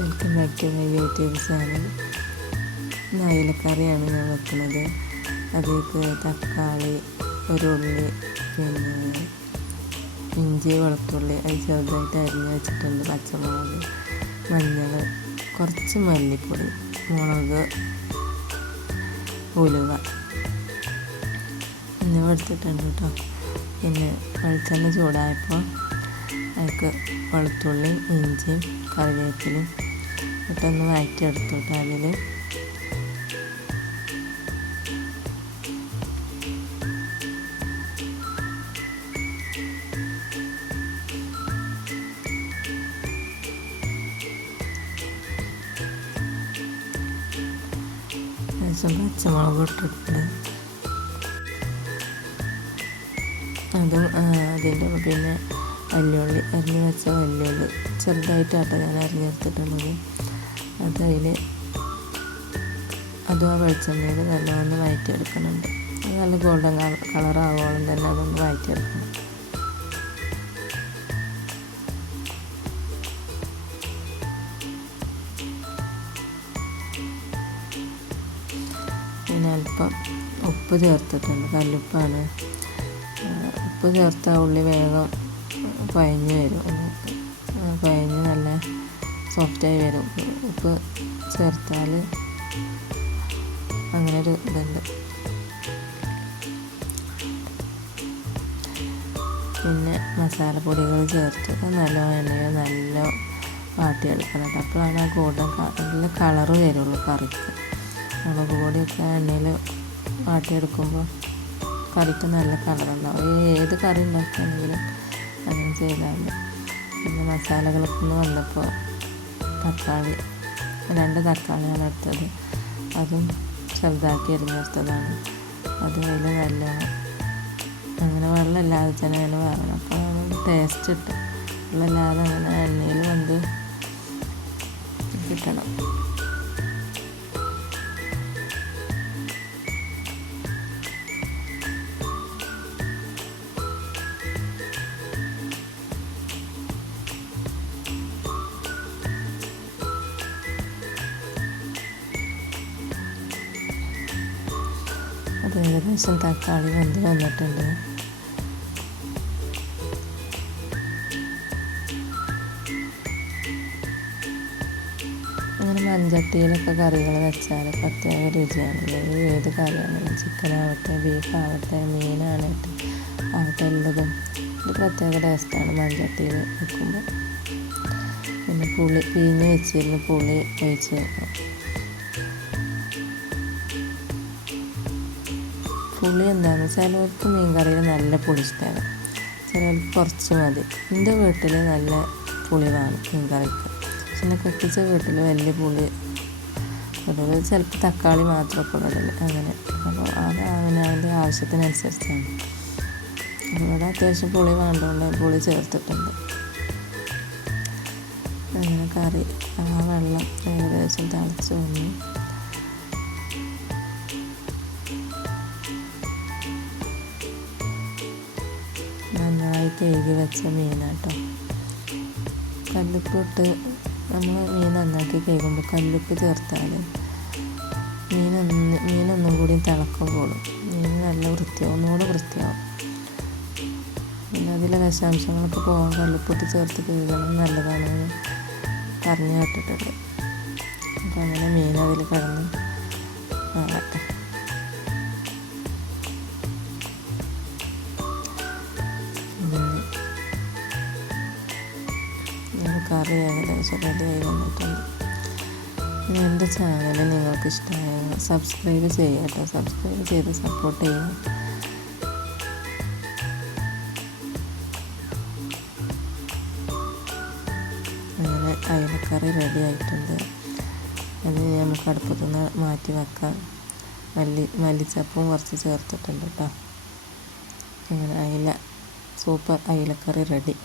Welcome back to my YouTube channel. ഇന്ന് അയിലക്കറിയാണ് ഞാൻ വെക്കുന്നത്. അതിലേക്ക് തക്കാളി, ഒരു ഉള്ളി, പിന്നെ ഇഞ്ചി, വെളുത്തുള്ളി അത് ചെറുതായിട്ട് അരിഞ്ഞ് വെച്ചിട്ടുണ്ട്, പച്ചമുളക്, മഞ്ഞൾ, കുറച്ച് മല്ലിപ്പൊടി, മുളക്, ഉലുവ എന്നിവ എടുത്തിട്ടുണ്ട് കേട്ടോ. പിന്നെ വെളിച്ചെണ്ണ ചൂടായപ്പോൾ അതിലേക്ക് വെളുത്തുള്ളിയും ഇഞ്ചിയും കറിവേപ്പിലും ഇട്ടൊന്ന് വഴറ്റിയെടുത്തു കേട്ടോ. അതിൽ പച്ചമുളക് ഇട്ടിട്ടുണ്ട്. അതും അതിൻ്റെ പിന്നെ വല്യുള്ളി, അരിഞ്ഞ് വെച്ച വല്യുള്ളി ചെറുതായിട്ടാട്ടോ ഞാൻ അരിഞ്ഞെടുത്തിട്ടുള്ളത്. അതും ആ വെളിച്ചെണ്ണയിൽ നല്ലവണ്ണം വഴറ്റിയെടുക്കുന്നുണ്ട്. നല്ല ഗോൾഡൻ കളറാവുകയോളം തന്നെ അതൊന്ന് വഴറ്റിയെടുക്കണം. പിന്നെ അല്പം ഉപ്പ് ചേർത്തിട്ടുണ്ട്, കല്ലുപ്പാണ്. ഉപ്പ് ചേർത്താൽ ഉള്ളി വേഗം കുഴഞ്ഞ് വരും, കുഴഞ്ഞ് നല്ല സോഫ്റ്റായി വരും. ഉപ്പ് ചേർത്താൽ അങ്ങനൊരു ഇതുണ്ട്. പിന്നെ മസാലപ്പൊടികൾ ചേർത്ത് നല്ല എണ്ണയിൽ നല്ല വാട്ടിയെടുക്കണം. അപ്പോഴാണ് ആ നല്ല കളറ് വരുള്ളൂ കറിക്ക്. മുളക് പൊടിയൊക്കെ എണ്ണയിൽ വാട്ടിയെടുക്കുമ്പോൾ കറിക്ക് നല്ല കളറുണ്ടാവും. ഏത് കറി ഉണ്ടാക്കുകയാണെങ്കിലും അങ്ങനെ ചെയ്താൽ മതി. പിന്നെ മസാലകളൊക്കെ വന്നപ്പോൾ തക്കാളി, 2 തക്കാളിയാണ് എടുത്തത്. അതും ചെറുതാക്കി അരിഞ്ഞെടുത്തതാണ്. അത് അതിൽ നല്ല അങ്ങനെ വെള്ളമില്ലാതെ തന്നെ അതിന് വേണം. അപ്പോൾ ടേസ്റ്റ് കിട്ടും. വെള്ളമില്ലാതെ അങ്ങനെ എണ്ണയിൽ വന്ന് കിട്ടണം. അത് ഏകദേശം തക്കാളി വെന്ത് വന്നിട്ടുണ്ട്. അങ്ങനെ മൺചട്ടിയിലൊക്കെ കറികൾ വെച്ചാൽ പ്രത്യേക രുചിയാണ്. ഏത് കറിയാണെങ്കിലും ചിക്കനാവട്ടെ, ബീഫാവട്ടെ, മീനാവട്ടെ എല്ലതും ഒരു പ്രത്യേക ടേസ്റ്റാണ് മൺചട്ടിയിൽ വെക്കുമ്പോൾ. പിന്നെ പിഴിഞ്ഞ് വെച്ചിരുന്ന് പുളി ഒഴിച്ച് വെക്കും. പുളി എന്താണെന്ന് ചിലവർക്ക് മീൻ കറിയിൽ നല്ല പുളി ഇഷ്ടമാണ്, ചിലവർക്ക് കുറച്ച് മതി. എൻ്റെ വീട്ടിൽ നല്ല പുളി വേണം മീൻ കറിക്ക്. പിന്നെ കെട്ടിച്ച വീട്ടിൽ വലിയ പുളി ഇടുന്നത്, ചിലപ്പോൾ തക്കാളി മാത്രമൊക്കെ ഇടല് അങ്ങനെ. അപ്പോൾ അത് അവനവൻ്റെ ആവശ്യത്തിനനുസരിച്ചാണ്. ഇവിടെ അത്യാവശ്യം പുളി വേണ്ടതുകൊണ്ട് പുളി ചേർത്തിട്ടുണ്ട്. അങ്ങനെ കറി ആ വെള്ളം ഏകദേശം തിളച്ച് വന്നു. നന്നായി കഴുകി വെച്ച മീനാട്ടോ. കല്ലുപ്പ് ഇട്ട് നമ്മൾ മീൻ നന്നാക്കി കഴുകുമ്പോൾ കല്ലുപ്പ് ചേർത്താൽ മീനൊന്നും കൂടി തിളക്കം കൂടും. മീൻ നല്ല വൃത്തിയാവും, ഒന്നുകൂടെ വൃത്തിയാവും. പിന്നെ അതിലെ വിഷാംശങ്ങളൊക്കെ പോകാൻ കല്ലുപ്പിട്ട് ചേർത്ത് കഴുകണം നല്ലതാണെന്ന് പറഞ്ഞു കേട്ടിട്ടുണ്ട്. അപ്പം അങ്ങനെ മീൻ അതിൽ കിടന്ന് ആകട്ടെ. കറി ഏകദേശം റെഡിയായി വന്നിട്ടുണ്ട്. എൻ്റെ ചാനൽ നിങ്ങൾക്ക് ഇഷ്ടമായ സബ്സ്ക്രൈബ് ചെയ്യുക കേട്ടോ. സബ്സ്ക്രൈബ് ചെയ്ത് സപ്പോർട്ട് ചെയ്യുക. അങ്ങനെ അയിലക്കറി റെഡി ആയിട്ടുണ്ട്. അത് നമുക്ക് അടുപ്പത്തു നിന്ന് മാറ്റി വെക്കാം. മല്ലിച്ചപ്പും കുറച്ച് ചേർത്തിട്ടുണ്ട് കേട്ടോ. അങ്ങനെ സൂപ്പർ അയിലക്കറി റെഡി.